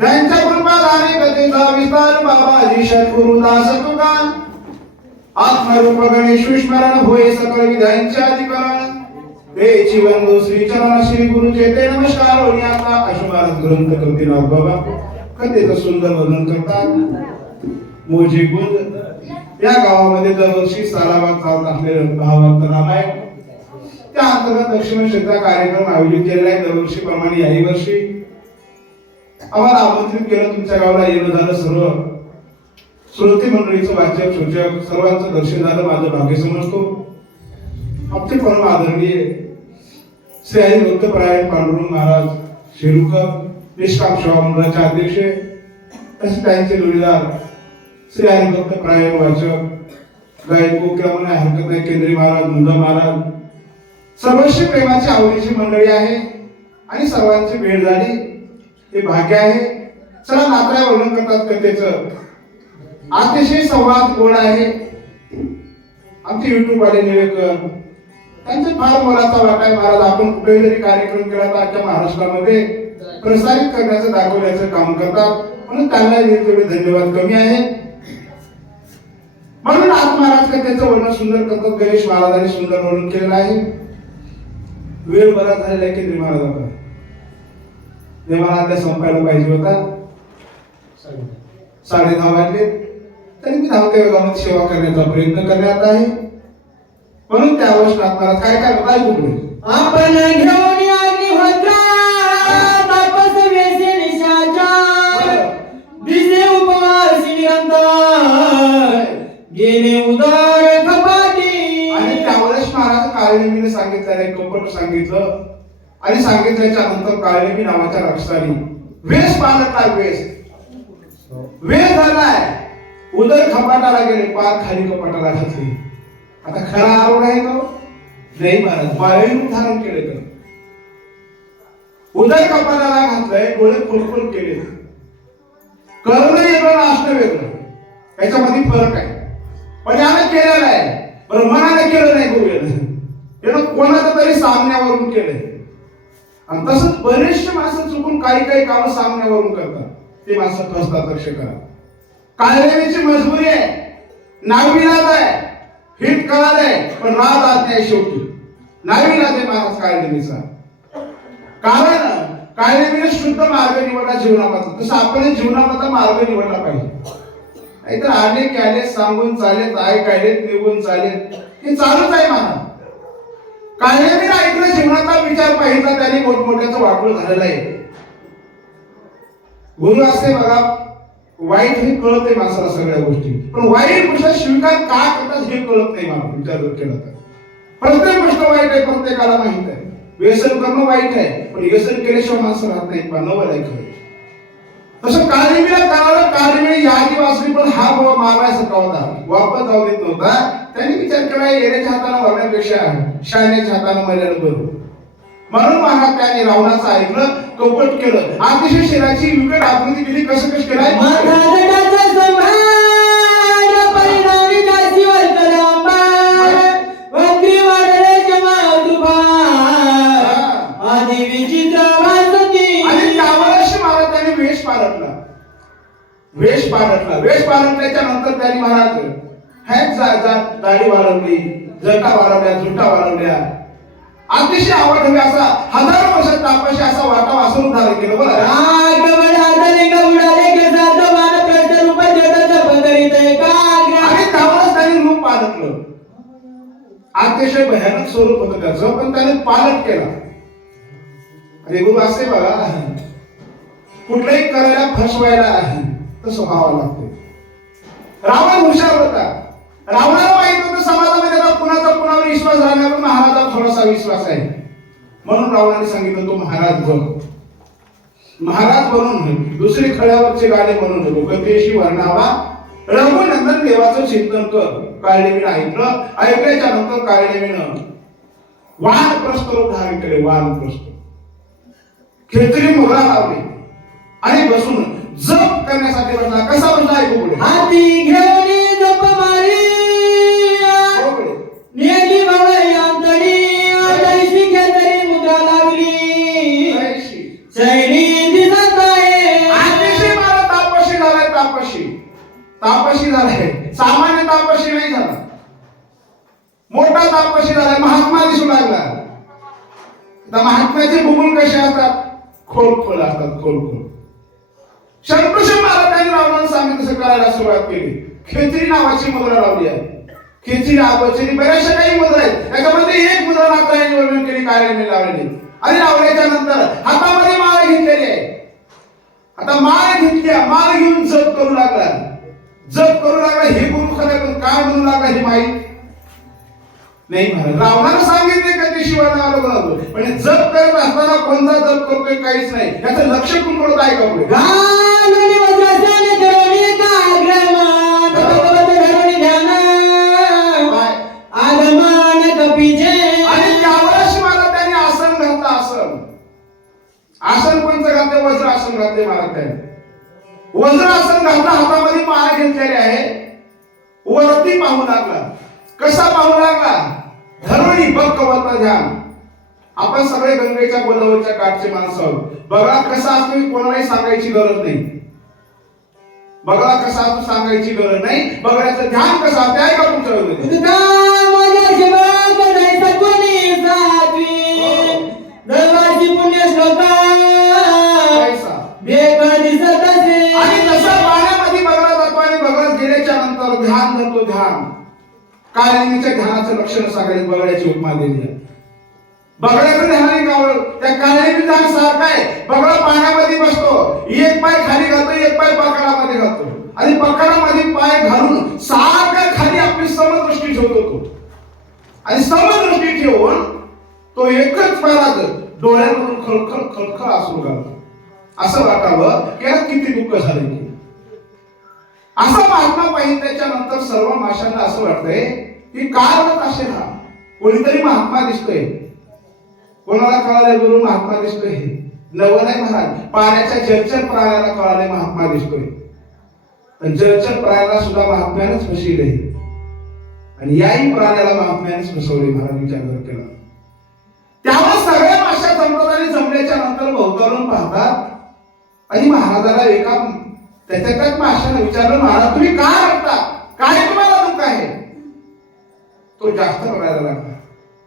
त्यांच्या कृपाधारे कथेचा विस्तार बाबाजी सद्गुरुदास तुका आत्मरूप गणेश स्मरण होय सकल विधांचे अधिकरण ते जीवन श्री चरण श्री गुरु चेते नमस्कार होई आता अशुभारत ग्रंथ करतील बाबा कथेचं सुंदर वर्णन करतात मोजे गुंज या गावामध्ये दरवर्षी सारावात चालत असलेलं भावार्थ रामायण त्या अंतर्गत दक्षिण क्षेत्र कार्यक्रम आयोजित केलेला आहे दरवर्षी प्रमाणे याही वर्षी आम्हाला आमंत्रित केलं तुमच्या गावाला येणं झालं सर्व श्रोते मंडळीचं वाचक सूचक सर्वांचं दर्शन झालं माझं भाग्य समजतो आमचे परम आदरणीय श्री हरी भक्तपरायण पांडुरंग महाराज शेरुकर निष्काम सेवा मंडळाचे अध्यक्ष तसे त्यांचे जोडीदार श्री हरी भक्तपरायण वाचक गायक गोक्रामने हरकत नाही केंद्रीय महाराज मुंडा महाराज सर्वस्वी प्रेमाची आवडीची मंडळी आहे आणि सर्वांची भेट झाली हे भाग्य आहे चला नात्या वर्णन करतात कथेचं अतिशय संवाद गोड आहे आमचे युट्यूब वाले निवेदक त्यांचे फार मोलाचा वाटा आहे महाराज आपण कुठेही जरी कार्यक्रम केला तर अख्ख्या महाराष्ट्रामध्ये प्रसारित करण्याचं दाखवण्याचं काम करतात म्हणून त्यांना तेवढे धन्यवाद कमी आहे म्हणून आज महाराज कथेचं वर्णन सुंदर करतात गणेश महाराजांनी सुंदर वर्णन केलेलं आहे वेळ बराच झालेला आहे केंद्रीय महाराजांना देवाला आता संपायला पाहिजे होता 10:30 वाजले तरी मी धावत्या वेगामध्ये सेवा करण्याचा प्रयत्न करण्यात आहे म्हणून त्या अवस्थेत मला काय काय कुठे आपण घेऊन अग्निहोत्रा तापस वेसे निशाचा दिसे उपवास निरंतर गेले उदर कपाटी आणि त्यावेळेस महाराज काळनेमीने सांगितलं कपट सांगितलं आणि सांगितल्याच्या नंतर काळनेमी नावाच्या राक्षसाने वेश पालटला वेश झालाय उदर खपाटाला गेले पार खाली कपाटाला घातली आता खरा आरोड आहे तो नाही महाराज मायाळून धारण केले तर उदर कपाटाला घातलंय डोळे खोलखोल केले करणं वेगळं असणं वेगळं याच्यामध्ये फरक आहे पण यानं केलेलं आहे पण मनाने केलं नाही गुरुवेनं कोणाचं तरी सामन्यावरून केलंय आणि तसंच बरेचसे माणसं चुकून काही काम सामन्यावरून करतात ते माणसं फसतात लक्ष करा काळनेमीची मजबुरी आहे नाविलाज आहे हित कळालंय पण राज आत नाही शेवटी नाविलाज आहे महाराज काळनेमीचा कारण काळनेमीने शुद्ध मार्ग निवडला जीवनामध्ये तसं आपण जीवनामध्ये मार्ग निवडला पाहिजे नाहीतर आले सांगून चालेत ऐकायलेत निघून चालेत हे चालूच आहे महाराज काळनेमीने ऐकलं जीवनाचा विचार पाहिजे त्यांनी मोठमोठ्याचं वाटलं झालेलं आहे गुरु असते बघा वाईट हे कळत आहे माणसाला सगळ्या गोष्टी पण वाईट गोष्ट स्वीकार का करतात हे कळत नाही मला विचार जर केला तर प्रत्येक गोष्ट वाईट आहे प्रत्येकाला माहित आहे व्यसन करणं वाईट आहे पण व्यसन केल्याशिवाय माणसं राहत नाही बनवलं आहे खरं तसं काळनेमीला कळालं काळनेमी यादी वाचली पण हा बाबा मारायचा कवता वापस जाऊ देत नव्हता त्यांनी विचार केला येण्याच्या हाताने मरण्यापेक्षा शाण्याच्या हाताने मर्यादा बरोबर म्हणून महाराज त्यांनी रावणाचं ऐकलं कपट केलं अतिशय शरीराची विकट आकृती केली कसं केलाय वेश पालटल्याच्या नंतर त्यांनी महाराज हॅच दाढी वाढवली जटा वाढवल्या झुटा वाढवल्या अतिशय आवड असा हजारो वर्षात तापाशी असा वाटा वासून धारण केलं बरं आणि त्यावेळेस त्यांनी रूप पालटलं अतिशय भयानक स्वरूप होतं त्याचं पण त्याने पालट केला अरे गुरु असे बघा कुठलंही करायला फसवायला तसं व्हावं लागतं रावण हुशार होता रावणाला माहित होतं समाजामध्ये कुणावर विश्वास राहण्यावर महाराजांचा थोडासा विश्वास आहे म्हणून रावणाने सांगितलं तो महाराज बनून दुसरे खड्यावरचे गाणे म्हणून नको कथेशी वर्णावा रघुनंदन देवाचं चिंतन कर काळनेमीनं ऐकल्याच्या नंतर काळनेमीनं वानप्रस्थ रूप धारण केले वानप्रस्थ खेचरी मोहरा लावली आणि बसून जप करण्यासाठी बसला कसा बसला ऐकू पुढे हाती घेऊन जप मारी नेली बाबा अंतरी जैशी केतरी मुद्रा लागली सैनी दिसत आहे तापशी झालाय, सामान्य तापशी नाही झाला, मोठा तापशी झालाय, महात्मा दिसू लागला. आता महात्म्याचे भूगोल कसे असतात? खोल खोल असतात, खोल खोल. शंकरशेठ महाराजांनी रावणाला सांगितलं तसं करायला सुरुवात केली. खेचरी नावाची मुद्रा लावली आहे. खेचरी आबोचरी बऱ्याचशा काही मुद्रा आहेत, त्याच्यामध्ये एक मुद्रा मात्र यांनी वर्णन केली, कार्याने लावलेली. आणि लावल्याच्या नंतर हातामध्ये माळ घेतलेली आहे. आता माळ घेतल्या, माळ घेऊन जप करू लागला, जप करू लागला. हे गुरु खरं पण काय म्हणू लागला हे माहीत नाही. महाराज रावणाला सांगितले का ते शिवाला बनवतो, पण जप करत असताना कोणता जप करतोय काहीच नाही, याचं लक्ष कोण करत आहे का पुढे? घालून वज्रासन धरुणी काग्रमान, धरुणी ध्यान आगमन कपिजे. आणि त्यावेळेस मला त्यांनी आसन घातलं. आसन, आसन कोणतं घातले? वज्र आसन घातले महाराज त्यांनी. वज्र आसन घातलं, हातामध्ये माळ घेतलेली आहे. वरती पाहू लागला. कसा पाहू लागला? धरुणी भक्कवत ध्यान. आपण सगळे गंगेच्या गोदावरीच्या काठचे माणसं आहोत. बघा कसा असतो, कोणालाही सांगायची गरज नाही. बघा कसा असतो, सांगायची गरज नाही. बघायचं ध्यान कसं असते आहे का तुमच्या मध्ये? माझ्या शिवाक नाही सकुनी सात्वी दरवाजी पुण्य श्लोका बेकळ दिसत असे. आणि जसं पाण्यामध्ये बघला जातो आणि बघत गेल्याच्या नंतर ध्यान धरतो. ध्यान कालिंदीच्या ध्यानाचं लक्षण सांगायचं, बघण्याची उपमा दिली आहे. बघण्याचं ध्यान गावलं, त्या कालिंदी ध्यान सारखं आहे. बघा पाण्यामध्ये बसतो, एक पाय खाली घालतो, एक पाय पकडामध्ये घालतो, आणि पकडामध्ये पाय घालून सारखं खाली आपली समदृष्टी ठेवतो तो. आणि समदृष्टी ठेवून तो एकच पायात डोळ्यावरून खळखळ खळखळ असू घालतो. असं वाटावं की याला किती दुःख झाले. असं महात्मा पाहिल्याच्या नंतर सर्व माशांना असं वाटतंय की काय होत असेल, हा कोणीतरी महात्मा दिसतोय. कोणाला कळाले? गुरु महात्मा दिसतोय. नव नाही महाराज, पाण्याच्या जलचर प्राण्याला कळाले महात्मा दिसतोय. जलचर प्राण्याला सुद्धा महात्म्यानेच फसविले, आणि याही प्राण्याला महात्म्यानेच फसवले. महाराज विचार केला. त्यामुळे सगळ्या माश्या संप्रदायाने जमल्याच्या नंतर भोवतालून पाहतात, आणि महाराजाला एका त्याच्यात माशाने विचारलं, महाराज तुम्ही काय रडता, काय तुम्हाला दुःख आहे? तो जास्त रडायला लागला,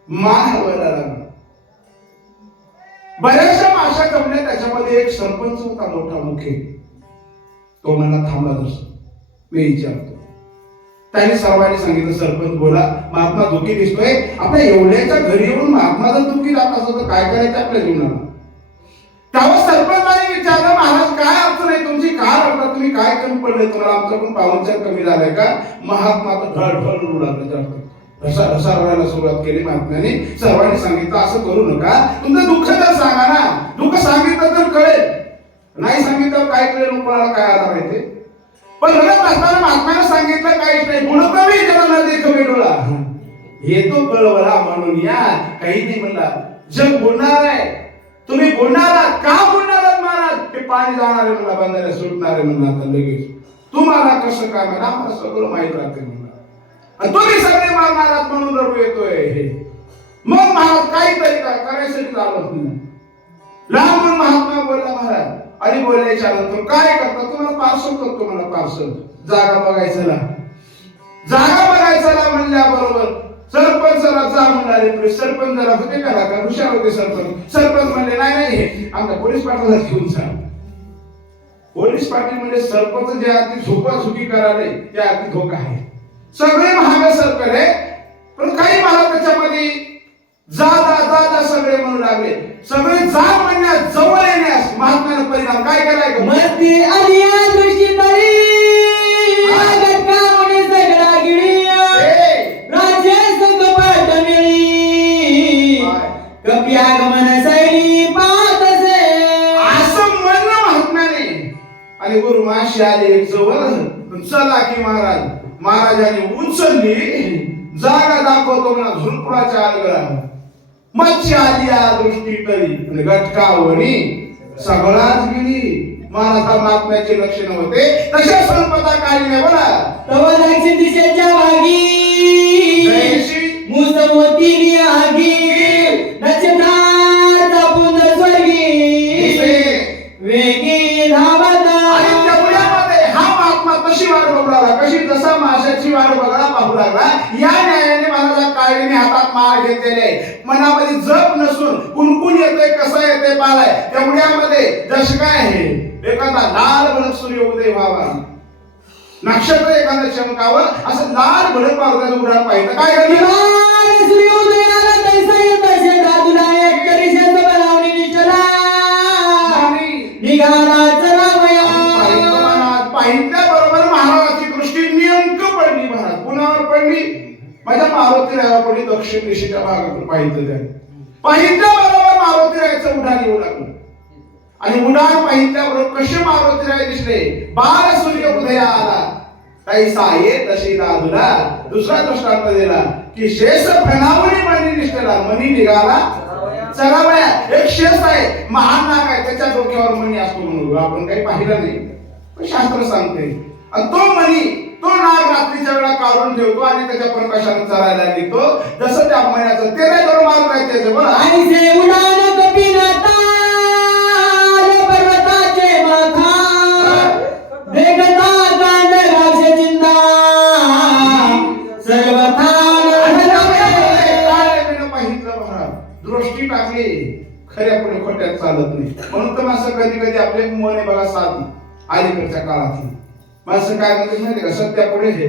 मान हलवायला लागला. बऱ्याचशा माशा जमल्या, त्याच्यामध्ये एक सरपंच होता मोठा मुख्य. तो मला थांबला, तसं मी विचारतो. त्याने सर्वांनी सांगितलं, सरपंच बोला, महात्मा दुःखी दिसतोय. आपल्या एवढ्याच्या घरी येऊन महात्मा जर दुःखी जात असत तर काय करायचं आपल्या जीवनाला? त्यावर सरपंचाने विचारलं, महाराज काय अडचण आहे तुमची, काय रडता तुम्ही, काय कमी पडले तुम्हाला, आमचा पण पाहुणचार कमी झालाय का? महात्मा तर ढळढळ रडू लागले, जास्त रसा रडायला सुरुवात केली. महात्म्याने सर्वांनी सांगितलं, असं करू नका, तुमचं दुःख तर सांगा ना. दुःख सांगितलं तर कळेल, नाही सांगितलं काय कळेल, कोणाला काय आधार आहे ते. पण रडत असताना महात्म्याने सांगितलं काहीच नाही. बुडकवी जगाला देखवे डोळा, हे तो कळवला म्हणून या, काही नाही म्हणला. जग बुडणार आहे, तुम्ही बुडणार आहात. का बुडणार आहात महाराज? हे पाणी जाणारे म्हणला, बंधारे सुटणारे म्हणला. आता लगेच तुम्हाला कसं काय म्हणा, आम्हाला सगळं माहित राहते म्हणला. तुम्ही सगळे मारणार आहात म्हणून रडू येतोय. मग महाराज काहीतरी करायसाठी झालं. लहान महात्मा बोलला, महाराज आणि बोलल्याच्या नंतर काय करता? तुम्हाला पार्सल करतो मला, पार्सल. जागा बघायचला, जागा बघायचला म्हणल्याबरोबर सरपंचाला जा म्हणणारे. सरपंच जरा होते का हुशार होते सरपंच. सरपंच म्हणले नाही नाही, आमच्या पोलीस पाटलाला घेऊन जा. पोलीस पाटील म्हणजे सरपंच जे अगदी झोपाझोपी करायला ते अगदी धोका आहे. सगळे महाग सरकार आहे, पण काही महाराज त्याच्यामध्ये जा जा जा जा सगळे म्हणू लागले. सगळे जा म्हणण्यास, जवळ येण्यास महात्म्याने परिणाम काय केलाय? मस्ती आली दृष्टी तरी गटका म्हणे सगळा गिळी राजे संग पाठ मिळी कपी आगमन सैनी पाहत असे. असं म्हणलं महात्म्याने. आणि गुरु माशी आले एक जवळ. चला की महाराज. महाराजांनी उचलली, जागा दाखवतो म्हणा झुलपुराच्या आलगडा. मच्छी आली या दृष्टी तरी गटकावणी सगळाच गेली. महाराजा महात्म्याचे लक्षण होते तशा स्वरूपाचा काढले. बोला तव दक्षिण दिशेच्या भागी मुस मोती आगी नक्षत्राचा पुंज स्वर्गी वेगी धावत. आणि त्या मुलामध्ये हा महात्मा तशी वाट बघला वाट बघा पाहू लागला. या न्यायाने महाराजा काळीने हातात माळ घेतलेले, मनामध्ये जप नसून कुणकुण येते, कसं येते पालाय तेवढ्यामध्ये जस काय आहे एखादा लाल भडक सूर्य उदय व्हावा, नक्षत्र एखादं चमकावं, असं लाल भडक मारुतीचं उडान पाहिजे. काय निवार सूर्योदयाला तैसा येतसे दादूला एक तरी शेत बनावणी निचला निघाला चलावया. पाहिल्या बरोबर महाराजाची दृष्टी नेमकं पडली. महाराज कुणावर पडली? माझ्या मारुती रायावर पडली. दक्षिण दिशेच्या भागातून पाहिलं त्याने. पाहिल्या बरोबर मारुती रायाचं उडान येऊ लागलं आणि उडान पाहिल्याबरोबर कसे मारुती राय दिसले. बाल सूर्य उदया आला तैसा ये तशी दादूला. दुसरा दृष्टांत दिला की शेष फणावणी मणी निष्ठला, मणी निघाला चलावया. एक शेष आहे, महान नाग आहे, त्याच्या डोक्यावर मणी असतो म्हणून आपण काही पाहिलं नाही, पण शास्त्र सांगते. आणि तो मणी, तो नाग रात्रीच्या वेळा काढून ठेवतो आणि त्याच्या प्रकाशाने चरायला निघतो. जसं त्या मण्याचं ते नाही बरोबर मारून राहायचं बरं. आणि जे उडान कपिनाथा पर्वताचे माथा वेगता कांड राक्ष चिंता सर्वथा दृष्टी टाकली खऱ्यापुढे खोट्यात चालत नाही. म्हणून तर माणसं कधी कधी आपले मन बघा साधी अलीकडच्या काळातली माणसं काय म्हणतात माहिती का, सत्यापुढे हे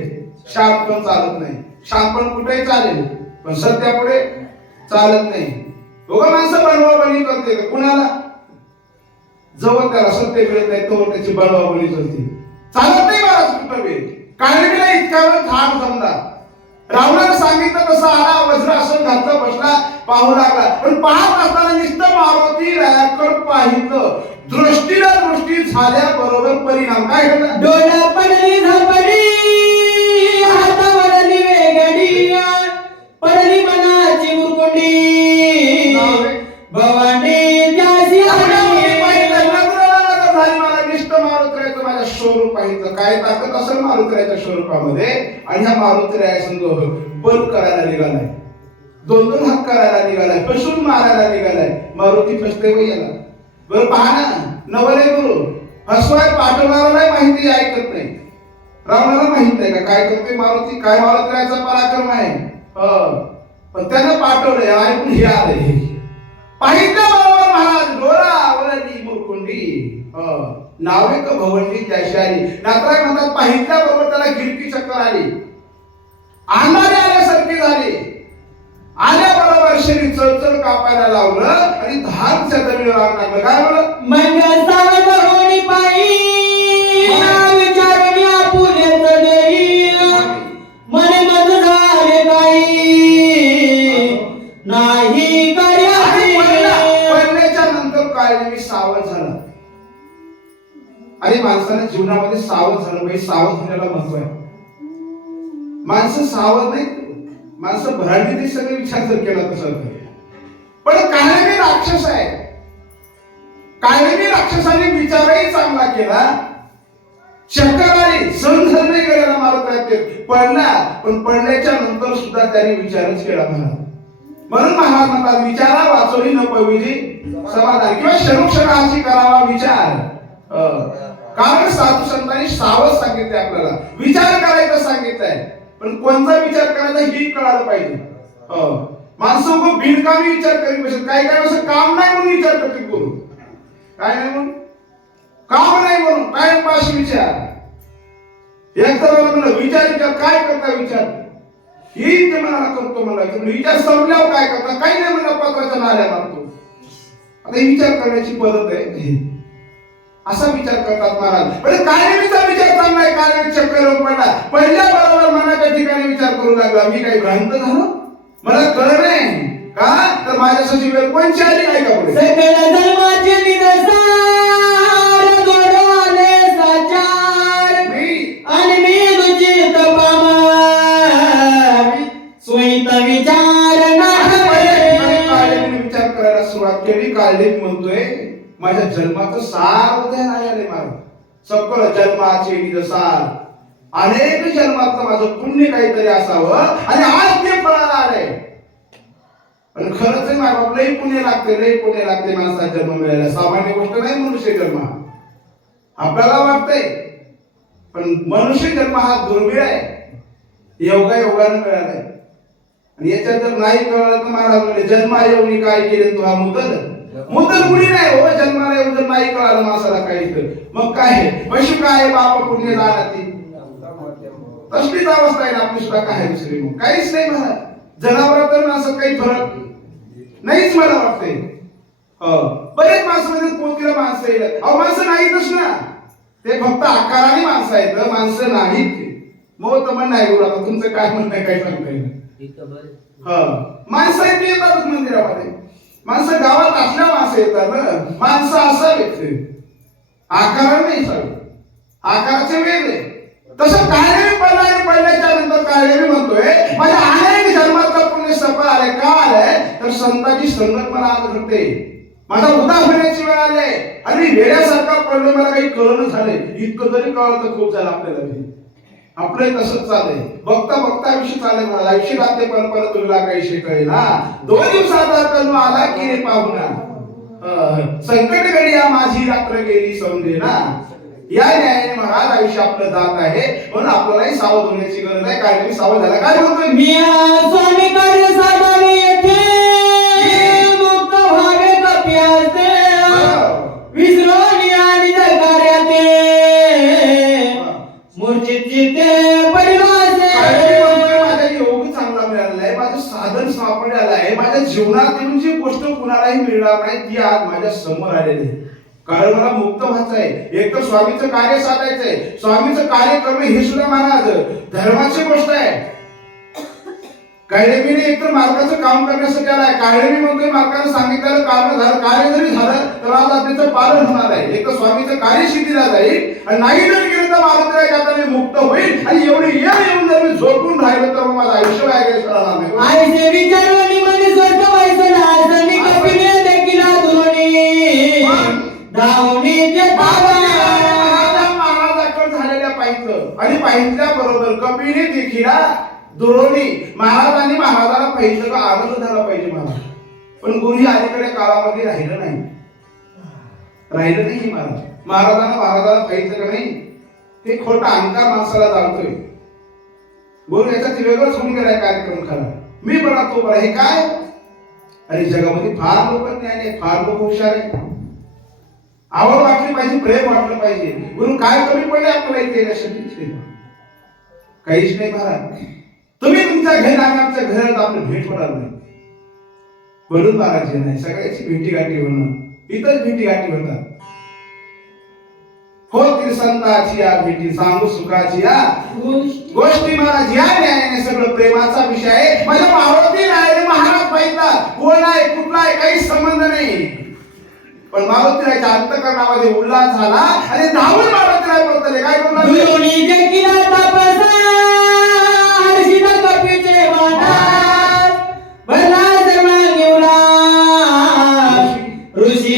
शांत पण चालत नाही. शांत पण कुठेही चालेल पण सत्यापुढे चालत नाही. दोघं माणसं बनवाबनी करते कुणाला, जवळ त्याला सत्य मिळत नाही तोवर त्याची बनवाबनी चलते. चालत नाही महाराज कुठं वेळ. काळवीला इतक्या वेळ थांब जमला. रावणाने सांगितलं तसं आला, वज्रासन घातलं, बसला, पाहू लागला. पण पाहत असताना नुसतं मारुती रायाकडे पाहिलं. दृष्टीला दृष्टी झाल्या बरोबर परिणाम काय घडला. डोळा पडली धपडी हातावरली वेगडी पडली मनाची मुरकुंडी भवानी त्याची मारुतीरायचं माझ्या स्वरूप पाहिजे. काय ताकद असेल मारुतीरायच्या स्वरूपामध्ये. आणि ह्या मारुतीराया संघ बल करायला निघालाय, दोन दोन हात करायला निघालाय, फसून मारायला निघालाय. मारुती फसते वय याला. बरं पहा ना, नवले गुरु फसवाय पाठवणारा नाही माहिती ऐकत नाही. रावणाला माहित नाही का काय करते मारुती, काय मारुतीरायाचा पराक्रम आहे. पण त्यानं पाठवलंय ऐकून हे आले. पाहिलं बरोबर महाराज डोळा वरली मुरकुंडी नाविक भवंडी त्याशी आली. नात्राय म्हणतात पाहिल्या बरोबर त्याला गिरकी चक्कर आली, अंधारे आल्यासारखी झाली. आल्याबरोबर शरीर चळचळ कापायला लावलं आणि धारच्या जमिनीवर आग टाकलं. काय म्हणलं, मंगल सावध होणी पायी विचारणी आपुलेच देई मन मज झाले काही नाही कार्याची. पडल्याच्या नंतर काय मी सावध झाला. आणि माणसाने जीवनामध्ये सावध झालं पाहिजे. सावध होण्याला महत्व आहे. माणसं सावध नाही, माणसं भराडी ते सगळे विचार जर केला तसं. पण कायमी राक्षस आहे. कायमी राक्षसाने विचारही चांगला केला, चक्कर आली, सहन नाही करायला मारत राहते. पडला पण पडल्याच्या नंतर सुद्धा त्याने विचारच केला. म्हणून महाराज म्हणतात विचारा वाचोली न पविजी समाधान, किंवा क्षणोक्षणाची करावा विचार. कारण साधू संतांनी सावध सांगितले, आपल्याला विचार करायचं सांगितलंय. पण कोणता विचार करायचा हे कळायला पाहिजे. माणसं खूप बिनकामी विचार करीत बसत. काय काय असं काम नाही म्हणून विचार करते करू, काय नाही म्हणून काम नाही म्हणून टाइमपास विचार. एक तर मला विचार काय करता विचार ही ते मला करतो. मला विचार संपल्यावर काय करता, काही नाही म्हणलं पत्राच्या नाऱ्या मारतो. आता विचार करण्याची पद्धत आहे, असा विचार करतात महाराज. पण कायमीचा विचार चांगला आहे. काय चक्कर येऊन पडला, पहिल्या बरोबर मनाच्या ठिकाणी विचार करू लागला. मी काही भ्रांत झालो, मला कळलं नाही का, तर माझ्यासाठी वेळ कोणची आली नाही का पुढे. सगळ्या धर्माचे निरसार गोडवाले साचार आणि मी रुचित पामा स्वैत विचार विचार करायला सुरुवात केली. काळजीत म्हणतोय माझ्या जन्माचं सार उद्यान आले महाराज. सकळ जन्माचे निज सार, अनेक जन्मातलं माझं पुण्य काहीतरी असावं आणि आज ते फळाला आलंय. पण खरंच आहे माझ्या लई पुण्य लागते, लई पुण्य लागते माणसाचा जन्म मिळायला. सामान्य गोष्ट नाही मनुष्य जन्म. आपल्याला वाटतंय पण मनुष्य जन्म हा दुर्मिळ आहे. योगानं मिळालंय. आणि याच्यात जर नाही कळलं तर महाराज म्हणजे जन्मा येऊन काय केले तू हा मुदल मुली नाही हो. जन्माला येऊन जर नाही कळालं माणसाला काही तर मग काय पशु काय बाप पुण्य दानाती तसलीच अवस्था आहे ना आपली सुद्धा. काय दुसरी मग काहीच नाही महाराज. जनावरात तर माणसात काही फरक नाहीच मला वाटतंय. बरेच माणसं म्हणजे कोणतीला माणसं येईल. अहो माणसं नाहीतच ना, ते फक्त आकाराने माणसं आहेत, माणसं नाहीत. मग तर म्हण नाही बोला आता तुमचं काय म्हणणं काय सांगताय. माणसं येतातच मंदिरामध्ये. माणसं गावात असल्या माणसं येतात ना. माणसं असावेत, आकाराने नाही असावे. आकाराचे वेगळे. तसं काळेवी पडल्याच्या नंतर काळेवी म्हणतोय माझ्या अनेक जन्माचा पुण्य सफळ आले. का आलंय तर संतांची संगत मला आज घडते. माझा उदास होण्याची वेळ आली आणि वेड्यासारखा पडलोय. मला काही कळणं झालंय. इतकं जरी कळलं तर खूप झालं आपल्याला. आपलं तसंच चाललंय. बघता बघता आयुष्य चाललंय. मला आयुष्य राहते परत तुला काही शिकाय ना. 2 दिवसाचा तनु आला की रे पाहुणा. संकट घडी या माझी रात्र गेली समजे ना. या न्यायाने महाराज आयुष्य आपलं जात आहे. म्हणून आपल्यालाही सावध होण्याची गरज आहे. काय नाही सावध झाला काय म्हणतोय मी स्वामी कार्य साधावे येथे मुक्त व्हावे कप्याचे विसरून आणि कार्याते मूर्छित चित्ते परिवासे. माझा योग चांगला मिळालेला आहे. माझं साधन सापडलेलं आहे. माझ्या जीवनात येऊन जी गोष्ट कुणालाही मिळणार नाही ती आज माझ्या समोर आलेली आहे. कारण मला मुक्त व्हायचं आहे. एक तर स्वामीचं कार्य साधायचंय. स्वामीचं कार्य करणं हे सुद्धा महाराज धर्माची गोष्ट आहे. काळेवीने एकतर मार्गाचं काम करण्यासाठी आलाय. काळेवी म्हणतोय मार्गाने सांगितलेलं कार्य जरी झालं तर आज त्याचं पालन होणार आहे. एक तर स्वामीचं कार्य सिद्धीला जाईल आणि नाही जर केलं तर महाराज मी मुक्त होईल. आणि एवढी येऊन जर मी झोपून राहिलो तर माझं आयुष्य वाया राहणार नाही. आईचे विचारवणी मध्ये स्वर्ग व्हायचं लाजणी कपिले देखील दुरोणी धावणीचे महाराजाकडे झालेल्या पाहिलं आणि पाहिल्या बरोबर कपिने देखील दुरोणी महाराजांनी महाराजाला पाहिलं का आनंद झाला पाहिजे महाराज. पण गुरु अलीकडे काळामध्ये राहिलं नाही महाराज. महाराजाला पाहिलं का नाही हे खोटा अहंकार माणसाला जाणतोय. गुरु याच्यात वेगळंच होऊन गेलाय कार्यक्रम खरा. मी बरा तो बरा हे काय. अरे जगामध्ये फार लोक ज्ञानी आहेत, फार लोक हुशार आहेत. आवड वाटली पाहिजे, प्रेम वाटलं पाहिजे. गुरु काय कमी पडले आपल्याला इथे येण्यासाठी काहीच नाही महाराज. तुम्ही तुमच्या घरी आमच्या घरात आपली भेट होणार नाही. म्हणून महाराज नाही सगळ्याची भेटी गाठी होणं इथंच भेटी गाठी होतात. हो संताची या भेटी सांगू सुखाची या गोष्टी महाराज. या न्यायाने सगळं प्रेमाचा विषय आहे. माझ्या मावळती राहिले महाराज पाहिजे कोण आहे कुठला आहे काही संबंध नाही. पण मारुतीराच्या अंतःकरणामध्ये उल्हास झाला आणि धावून मारुतीराय परतले. काय ऋषी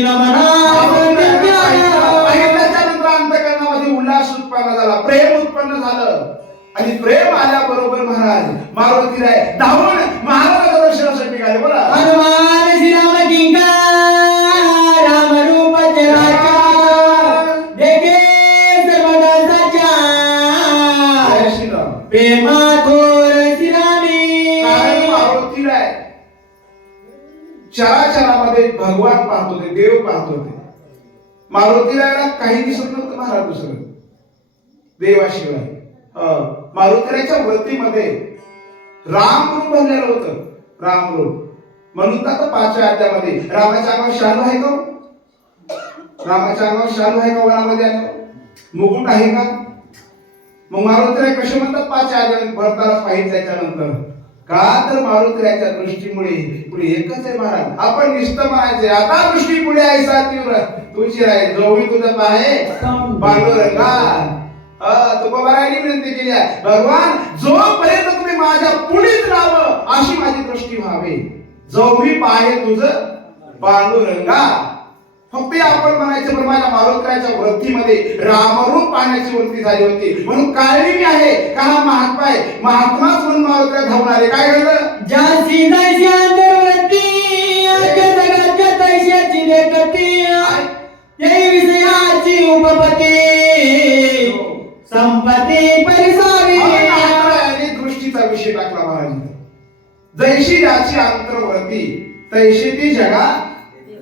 अंतःकरणामध्ये उल्हास उत्पन्न झाला, प्रेम उत्पन्न झालं. आणि प्रेम आल्याबरोबर महाराज मारुतीराय धावून महाराजाच्या दर्शनासाठी निघाले. बोला हनुमान श्रीराम किंकार राम रूप चराचर देखे सर्वदा साचा प्रेमा थोर श्रीरामी. कारण मारुतीराय चराचरामध्ये भगवान पाहत होते, देव पाहत होते. मारुतीरायला काही दिसत नव्हतं महाराज दुसरं देवाशिवाय. मारुतीरायच्या वृत्तीमध्ये रामरूप बनलेलं होतं. रामरूप म्हणून तर 5व्या अध्यायामध्ये रामाच्या अंगावर शालू आहे का. रामाच्या अंगावर शालू आहे का वनामध्ये आलं मुकुट आहे का. मग मारुतीराय कसे म्हणतात 5व्या अध्यायामध्ये भरताला पाहिजे त्याच्यानंतर का तर मारुतीरायच्या दृष्टीमुळे पुढे एकच आहे महाराज. आपण निष्ठ म्हणायचे आता दृष्टी पुढे आहे सातीवर तुझी आहे जोवी तुझं पाहे पांडुरंगा. तुकोबारायांनी विनंती केली आहे भगवान जोपर्यंत तुम्ही माझ्या पुढेच राहावं अशी माझी दृष्टी व्हावी. जो मी पाहे तुझं पांडुरंगा. फक्त आपण म्हणायचं पण माझ्या मारुतीरायच्या वृत्तीमध्ये रामरूप पाहण्याची वृत्ती झाली होती. म्हणून काळजी मी आहे का हा महात्मा आहे. महात्माच म्हणून मारुतीराय धावणारे. काय घडलं जासी दैशी अंतर्वृत्ती जगाच्या दैशाची देखती ते विषयाची उपपती संपत्ती परिसावी. दृष्टीचा ज्याची अंतर्वर्ती तैशी ती जगा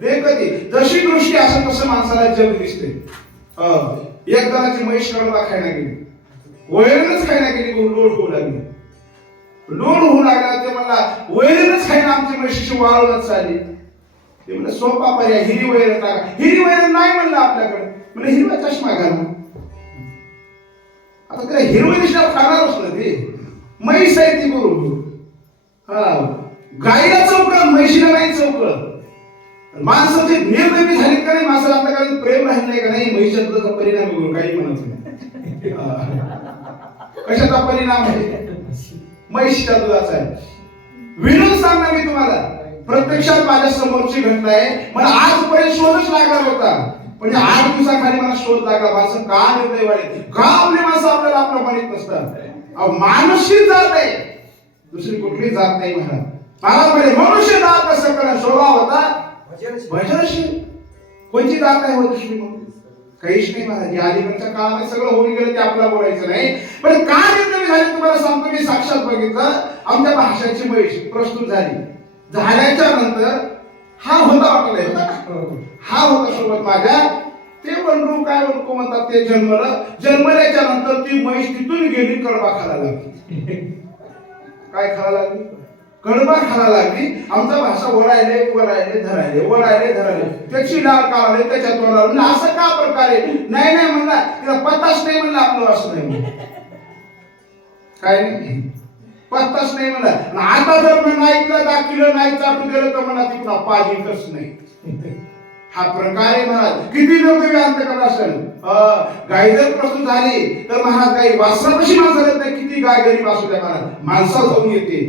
देखती. जशी दृष्टी असं तसं माणसाला जग दिसते. एक जणाची म्हैस कडबा खायला गेली, वैरणच खायला गेली, लोड होऊ लागली. लोड होऊ लागला ते मला वैरणच खायला आमची म्हशीची वाळवत चालली. ते म्हणलं सोपा पर्याय हिरी वैरण टाका. हिरी वैरण नाही म्हणलं आपल्याकडे. म्हणजे हिरवा चष्मा घाला. आता त्याला हिरवं दिसणार खाणारच ना ते. म्हैस आहे ती बरोबर. गाईला चौकळ, म्हैशीला नाही चौकळ. माणसाचे निर्मिती झाली का नाही, माणसाला आपल्याकडे प्रेम राहिलं नाही का नाही, म्हैशाचा त्याचा परिणाम होईल. काही म्हणत नाही. कशाचा परिणाम आहे? म्हैशीच्या दुधाचा आहे. विनोद सांगणार मी तुम्हाला, प्रत्यक्षात माझ्या समोरची घटना आहे. मला आजपर्यंत शोधच लागला होता, पण 8 दिवसाखाली मला शोध लागला. माणसं का निर्दय वाढले, का आपले माणसं आपल्याला आपलं मानित नसतात. मानुषी जात आहे, दुसरी कुठली जात नाही. महाराज मनुष्य जात सकल स्वभाव होता भजनशील. कोणची जात आहे हो दुसरी? मग काहीच नाही महाराज. या अलीकडच्या काळामध्ये सगळं होऊन गेलं, ते आपल्याला बोलायचं नाही. पण काय निर्णय झाले तुम्हाला सांगतो. मी साक्षात बघितलं. आमच्या भाषाची म्हैस प्रस्तुत झाली. झाल्याच्या नंतर हा होता वाटलं, हा होता सोबत माझ्या. ते वनरू काय वनरू म्हणतात ते जन्मलं. जन्मल्याच्या नंतर ती म्हैस तिथून गेली, कडबा खायला लागली. काय खायला लागली? कडबा खायला लागली. आमचा भाषा ओढायले वरायले धरायले, ओढायले धरायले. त्याची लाल काढाले, त्याच्या तोंडाला असं का प्रकारे? नाही नाही म्हणला, तिला पत्ताच नाही म्हणला. आपलं असं नाही काय नाही, पत्ताच नाही म्हणला. आता जर मी ऐकलं, दाखिलं नाही, चाटू गेलं तर म्हणा ती पुन्हा पाहिजेच नाही. हा प्रकार आहे महाराज. किती लोक व्यक्त करत असेल. गाय जर प्रस्तुत झाली तर महाराज गाई वासरा कशी माणसाला येत नाही. किती गाय गरीब असू द्या महाराज, माणसा जाऊन येते.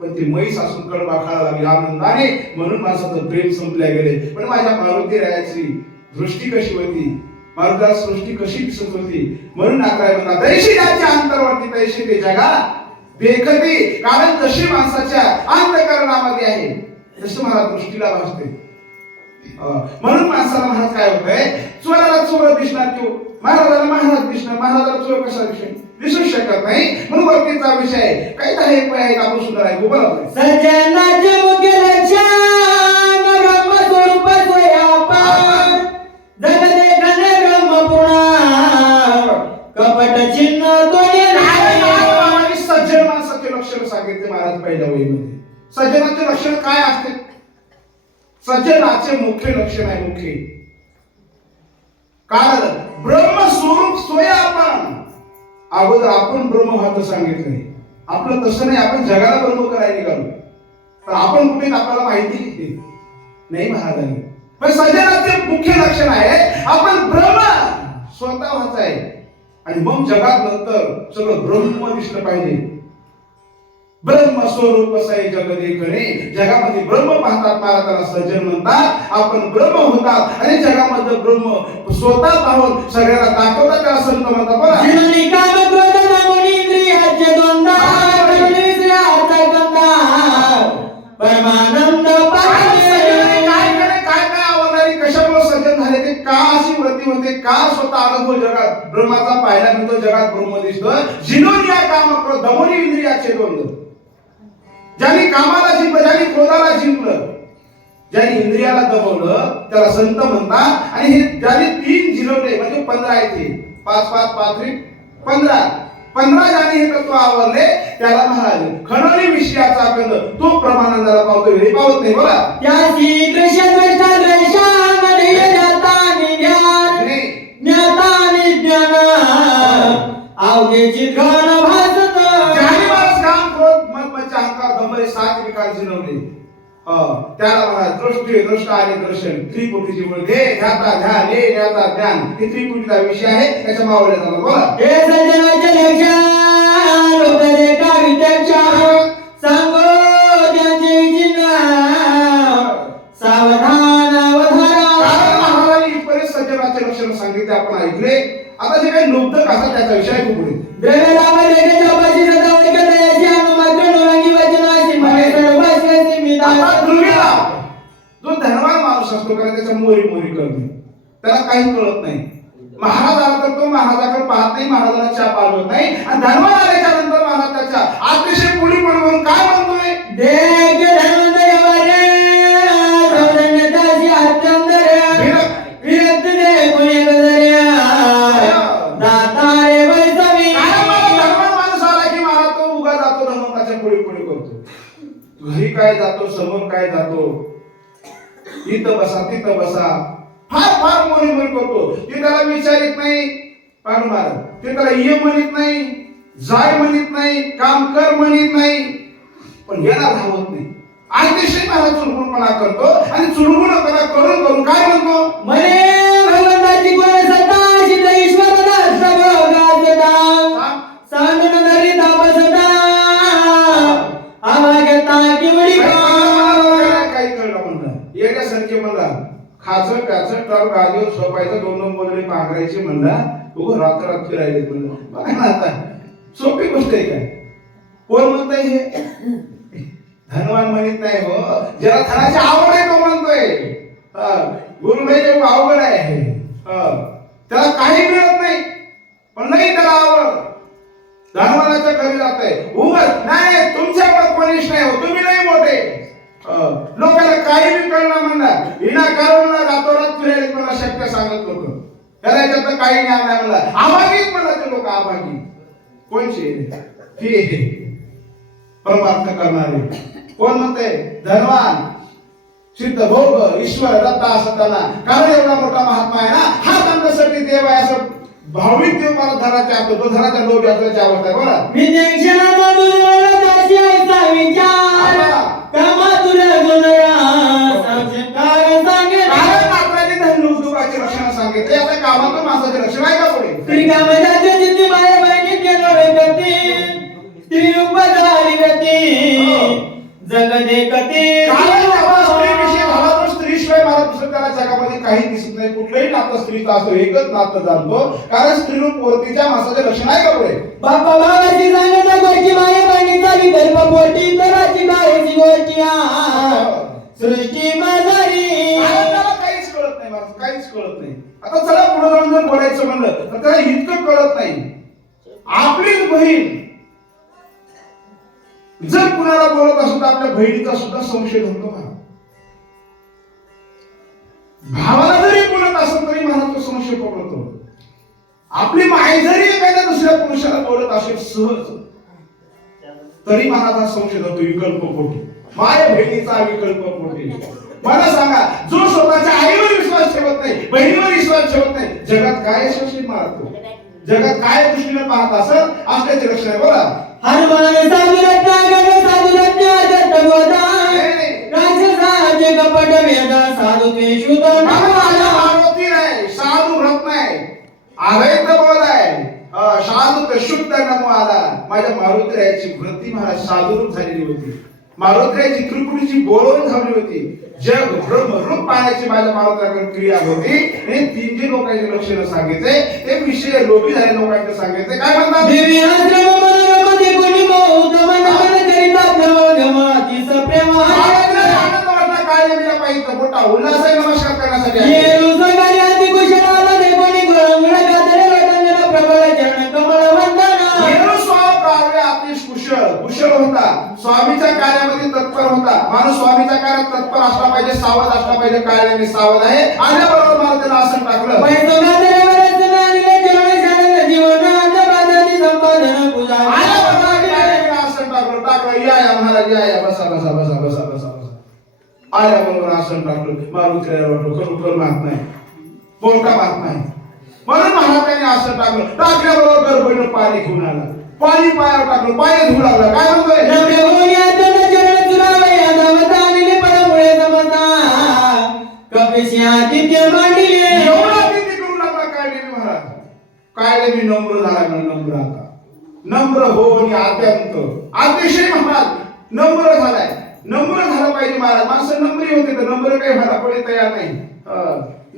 पण ती म्हैस असून कडबा खायला लागली आनंदाने, म्हणून माणसाचं प्रेम संपल्या गेले. पण माझ्या मारुती रायाची दृष्टी कशी होती, मारुतीला सृष्टी कशी दिसत होती. म्हणून नाकाय म्हणतात तैशी ज्याच्या अंतर्वर्ती तैशी ते जगा देखते. कारण जशी माणसाच्या अंतःकरणामध्ये आहे तसं मला दृष्टीला भासते. म्हणून माणसाला महाराज काय होतंय, चोराला चोर दिसणार किंवा महाराजाला महाराज दिसणार. महाराजाला चोर कसा दिसू शकत नाही. म्हणून वरतीचा विषय आहे. काही तर एक आहे आपण सुंदर आहे. बरोबर. सज्जनाचे मुख्य लक्षण ब्रह्मस्वरूप स्वयंपाक जग देखणे ब्रह्मपुरा कपट चिन्ह दोन्ही नाही. सज्जन माणसाचे लक्षण सांगितले महाराज पहिल्या वहीमध्ये. सज्जनाचे लक्षण काय असते? सज्जनाचे मुख्य लक्षण आहे. मुख्य कारण ब्रह्मस्वरूप स्वयंपाक. अगोदर आपण ब्रह्म व्हायचं सांगितलंय. आपलं तसं नाही, आपण जगाला ब्रह्म करायला निघालो. तर आपण कुठे आपल्याला माहिती नाही महाराजांनी. पण सज्जनाचे मुख्य लक्षण आहे आपण ब्रह्म स्वतः व्हायचं आहे. आणि मग जगात नंतर सगळं ब्रह्म दिसलं पाहिजे. ब्रह्मस्वरूप आहे जग देखणे. जगामध्ये ब्रह्म पाहतात महाराजाला सज्जन म्हणतात. आपण ब्रह्म होतात आणि जगामध्ये ब्रह्म स्वतः पाहून सगळ्यांना दाखवतात. त्याला संत म्हणतात. बघा परमानंद काय आवडणारी कशामुळे सज्जन झाले ते, का अशी व्रती होते, का स्वतः अनुभव जगात ब्रह्माचा पाहायला मिळतो, जगात ब्रह्म दिसतो. जिनोन या काम दमोनी इंद्रियाचे द्वंद्व. ज्यांनी कामाला जिंकलं, ज्यांनी क्रोधाला जिंकलं, ज्यांनी इंद्रियाला दमवलं त्याला संत म्हणतात. आणि हे ज्यांनी 3 जिरवले म्हणजे 15 येते. 5 5 5 15 ज्यांनी हे तत्व आवरले त्याला महाराज खणोनी विषयाचा कंद तो प्रमाणांदाला पावतो, वेळी पावत नाही. बघा त्याची कृष्ण द्वेषा द्वेषामध्ये ज्ञाता निज्ञान ज्ञाता निज्ञान अवघेची घन भासत. ज्यांनी माणूस काम क्रोध मग मच्चा अहंकार दंभ 7 विकार जिरवले त्याला महाराज दृष्टी दृष्टा आणि दर्शन त्रिपुटीची मुळे ध्याता ध्यान हे ध्याता ध्यान हे त्रिपुटीचा विषय आहे. त्याच्या मावळ्या झाला. बोला हे सज्जनाचे लक्षण उपदेशा विचक्षण सांगो त्यांचे चिन्ह सावधान अवधारा. महाराजांनी इथपर्यंत सज्जनाचे लक्षण सांगितले आपण ऐकले. आता जे काही लुप्त कसा त्याचा विषय आहे पुढे द्रव्यलाभ देण्याच्या पाशी सदा याची अनुमात्र नोरंगी वचनाची म्हणे सर्वस्वी आता ध्रुवीला जो धनवान माणूस असतो कारण त्याच्या मोरी करते, त्याला काही कळत नाही. महाराज आला तर तो महाराजाकडे पाहत नाही, महाराजाला चहा पाळवत नाही. आणि धनवान आल्याच्या नंतर महाराज त्याच्या अतिशय पुढे म्हणून काय म्हणतोय, देख काय जातो, समोर काय जातो, इथं बसा तिथं बसा, फार फार मोरी करतो. ते त्याला विचारित नाही पांडू महाराज, ते त्याला ये म्हणत नाही, जाय म्हणत नाही, काम कर म्हणत नाही, पण याला धावत नाही. अतिशय महाराज चुरमुरपणा करतो आणि चुरमुरपणा करून करून काय म्हणतो, म्हणे भगवंताची कोण सत्ता सिद्ध ईश्वर सांगून नरी तापसता आम्हा घेता किवडी काय कळलं म्हणलं, येण्यासारखे म्हणला खाचं प्याचं टर गाडीवर झोपायचं, दोन दोन बोलले पांघरायचे म्हणला, उभं रात्र फिरायले म्हणलं. बघा ना आता सोपी गोष्ट आहे काय. कोण म्हणताय हे, धनवान म्हणत नाही हो, ज्याला धनाची आवड आहे तो म्हणतोय. गुरु नाही जेव्हा अवघड आहे, त्याला काही मिळत नाही पण नाही त्याला आवड. धनवानाच्या घरी जात आहे उगाच नाही, तुमच्याकडे कोणीच नाही हो, तुम्ही नाही मोठे. लोकांना काही बी कळणार म्हणला, विनाकारण रातोरात फिरायला मला शक्य सांगत लोक, त्याला याच्यात काही ज्ञान नाही म्हणला. आभागीच म्हणला ते लोक, आभागी कोणचे हे परमार्थ करणारे. कोण म्हणते, धनवान सिद्ध भोग ईश्वर दत्ता असताना. कारण एवढा मोठा महात्मा आहे ना, हा त्यांच्यासाठी देव आहे असं भाविक देव मला धनाच्या आपतो, तो धनाच्या लोभ यात्राची अवस्था आहे. बोला विदेक्षणाचा दुर्वळ दासी ऐसा विचार कामा तुला गुणरा संस्कार सांगे. कारण आपल्याने धन लुटुकाची रक्षण सांगितले, आता कामातून माणसाचे रक्षण आहे का पुढे. त्रिकामाच्या जिद्दी माया बहिणी केलोळे गती त्रिरूपधारी गती जग देखते. स्त्रीशिवाय मला दुसरं त्याला जगामध्ये काही दिसत नाही. कुठलंही नातं स्त्रीचं असतो, एकच नातं जाणतो, कारण स्त्रीरूप मूर्तीच्या माणसाचे रक्षण आहे का पुढे. बाप्पा भावाची सांगता गोष्टी माया बहिणीचा विदर्भ पोटी कराची काळजी गोष्टी सृष्टी माझारी. त्याला काहीच कळत नाही, मला काहीच कळत नाही. आता चला पुढे जाऊन जर बोलायचं म्हणलं तर त्याला इतकं कळत नाही. आपलीच बहीण जर कुणाला बोलत असतो तर आपल्या बहिणीचा सुद्धा संशय होतो का. भावाला जरी बोलत असेल तरी मला तो संशय पकडतो. आपली माय जरी एखाद्या दुसऱ्या पुरुषाला बोलत असेल सहज तरी मला संशय होतो विकल्प पोटी, माय बहिणीचा विकल्प पोटी. मला सांगा, जो स्वतःच्या आईवर विश्वास ठेवत नाही, बहिणीवर विश्वास ठेवत नाही, जगात काय संशय मारतो, जगात काय दृष्टीने पाहत असेल असल्याचे लक्षण आहे. बोला हनुमानाने साधुरत्न साधुरत्न जगवता राक्षसाचे कपट वेद साधु द्वेषुत साधू रत्न आहे, अवैध बोल आहे, साधू शुद्ध नमो आला. माझ्या मारुत्र्याची वृत्ती महाराज साधुरूप झालेली होती, मारुत्र्याची त्रिपुरीची बोलवून झाली होती. जग ब्रह्म रूप पाहण्याची माझ्या मारुत्र्याकडे क्रिया होती. हे तीन जे लोकांचे लक्षण सांगितले ते विषय लोभी झाले लोकांचे सांगितले. काय म्हणतात, देवी आश्रम मनोरमध्ये कोणी मौत मन करिता प्रवगमाती सप्रेम आनंद वाटला. काय देवीला पाहिजे मोठा उल्हास आहे नमस्कार करण्यासाठी. येरू सगळ्याती कुशलाला दे कोणी गोंगळ गादरे वटंगला प्रबळ चरण कमळ वंदना. येरू स्वामी कार्य अतिश कुशल होता, स्वामीच्या कार्यामध्ये तत्पर होता. माणूस स्वामीच्या कार्यात तत्पर असला पाहिजे, सावध असला पाहिजे. कार्याने सावध आहे. आल्याबरोबर मला त्याला आसन टाकलं. पैसो गादरे वरचन आणले चरण शरण जीवन अंतरादानी संपादन पूजा आल्याबरोबर आसन टाकलं. या महाराज या बसा बसा बसा बसा बसा बसा. आल्याबरोबर आसन टाकलं. मारुतीला वाटलं खरोखर महात्मा आहे, मोठा महात्मा आहे. म्हणून महाराजांनी आसन टाकलं. टाकल्याबरोबर गडबडीनं पाणी घेऊन आला. पाणी पायावर टाकलं, पाय धुवू लागला. काय म्हणतोय, नम्र होऊन यातन चरण चुरावे यादवता आणले परमुळे समता कपिशी आदित्य मांडिले. एवढा किती करू लागला काळदेवी महाराज. काळदेवी नम्र झाला. नम्र आता नम्र होऊन अत्यंत अतिशय महाराज नम्र झालाय. नम्र झाला पाहिजे महाराज. माणसं नम्री होते तर नम्र काही व्हायला कोणी तयार नाही.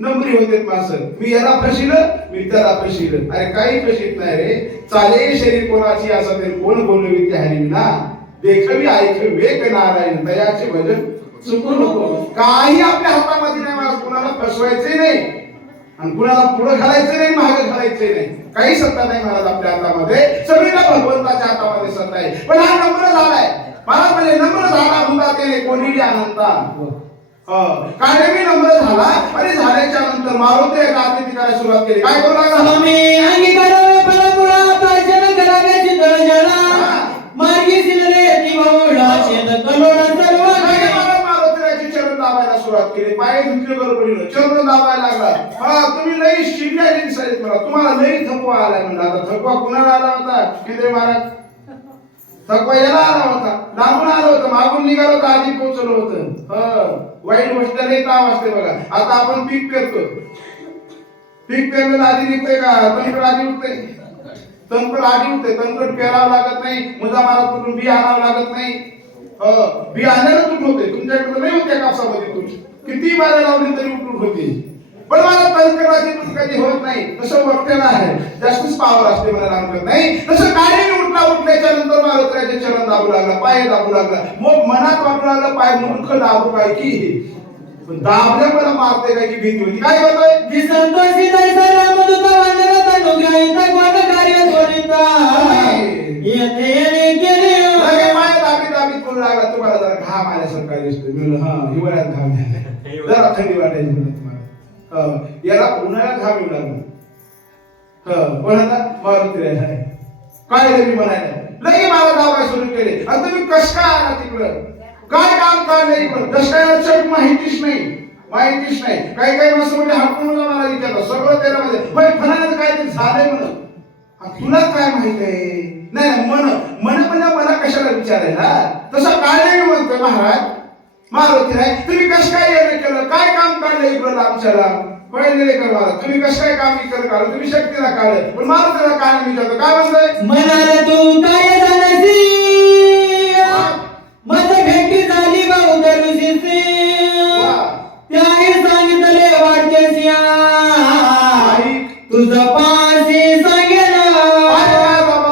नम्री होते माणसं. मी याला फशील, मी त्याला फशील. अरे काही फशीत नाही रे. चाले शरीर कोणाची असं ते कोण बोलवी ते हरी ना देखवी ऐकवे वेक नारायण दयाचे भजन चुकू नको. काही आपल्या हातामध्ये नाही महाराज. कुणाला फसवायचे नाही आणि कुणाला पुढे घालायचे नाही, मागे घालायचे नाही. काही सत्ता नाही महाराज आपल्या हातामध्ये. सगळीला भगवंताच्या हातामध्ये सत्ता आहे. पण हा नम्र झालाय महाराज. म्हणजे नम्र झाला होता ते कोणी अनंता. काळदेवी नम्र झाला आणि झाल्याच्या नंतर मारुती आरती करायला सुरुवात केली. काय करू लागला, स्वामी अंगी करावे परमुळा प्रार्थना करावे शीतळ जळा मार्गी सिलरे ती बहुळा शेत कलोडा सर्व पाय धुतले गडबडीनं चरण दाबायला लागला. हा तुम्ही लई शिरण्याचे दिसायचे मला, तुम्हाला लई थकवा आलाय म्हणला. आता थकवा कुणाला आला होता केंद्रे महाराज? थकवा याला आला होता, लांबून आलं होतं, मागून निघालं होतं, आधी पोहोचलं होतं. वाईट गोष्ट लई ताव असते बघा. आता आपण पीक पेरतो, पीक पेरलेलं आधी निघतंय का तणकड आधी उठतंय? तणकड आधी उठते. तणकड पेरावं लागत नाही, मुजा मारा कुठून बी आणावं लागत नाही. बी आणायला तूट होते, तुमच्याकडे नाही होत्या कापसामध्ये तूट, किती बारा लावली तरी उठूट होती. पण मला तणकडाची तूट कधी होत नाही. तसं वक्त्याला आहे, जास्तच पावर असते मला लागत नाही. तसं काळीने उठल्याच्या नंतर मारुतीचे चरण दाबू लागला, पाय दाबू लागला. मग मनात वाटू लागलं पाय मूर्ख दाबू काय की दाबल्या मला मारते काय की भीती होती. काय होतोय जी संतोषी दैसा रामदूत वंदना अनुग्रहिता गुणकार्य त्वरिता येथे येणे केले. लगे पाय दाबी करू लागला. तुम्हाला जरा घाम आल्यासारखा दिसतोय. मी म्हणलं हा हिवाळ्यात घाम झाला, जरा थंडी वाटायची म्हणलं तुम्हाला. याला उन्हाळ्यात घाम येऊ लागला. कोणाला? मारुतीला. काय लगे म्हणायला लगे मला दाबाय सुरू केले. आणि तुम्ही कस काय आला तिकडं, काय काम काढलं इकडं? दशकाला चट माहितीच नाही. काही माणसं म्हणजे हाकून मला विचारलं सगळं त्याला मध्ये फणानं काय ते झालंय म्हणून. तुला काय माहित आहे? नाही मन म्हणजे मला कशाला विचारायला? तसं काय नाही म्हणतोय महाराज. मारुती नाही तुम्ही कसं काय येणं केलं, काय काम काढलं इकडं आमच्याला? पहिले कर मला तुम्ही कसं काय काम इकडं काढलं, तुम्ही शक्तीला काढलं. पण मारुतीला काय विचारतो, काय म्हणतोय? म्हणाला तू काय जाणसी मत भेटी झाली बहुत ऋषीचे त्याही सांगितले वाक्यसिया तुझं पाशी सांगेन.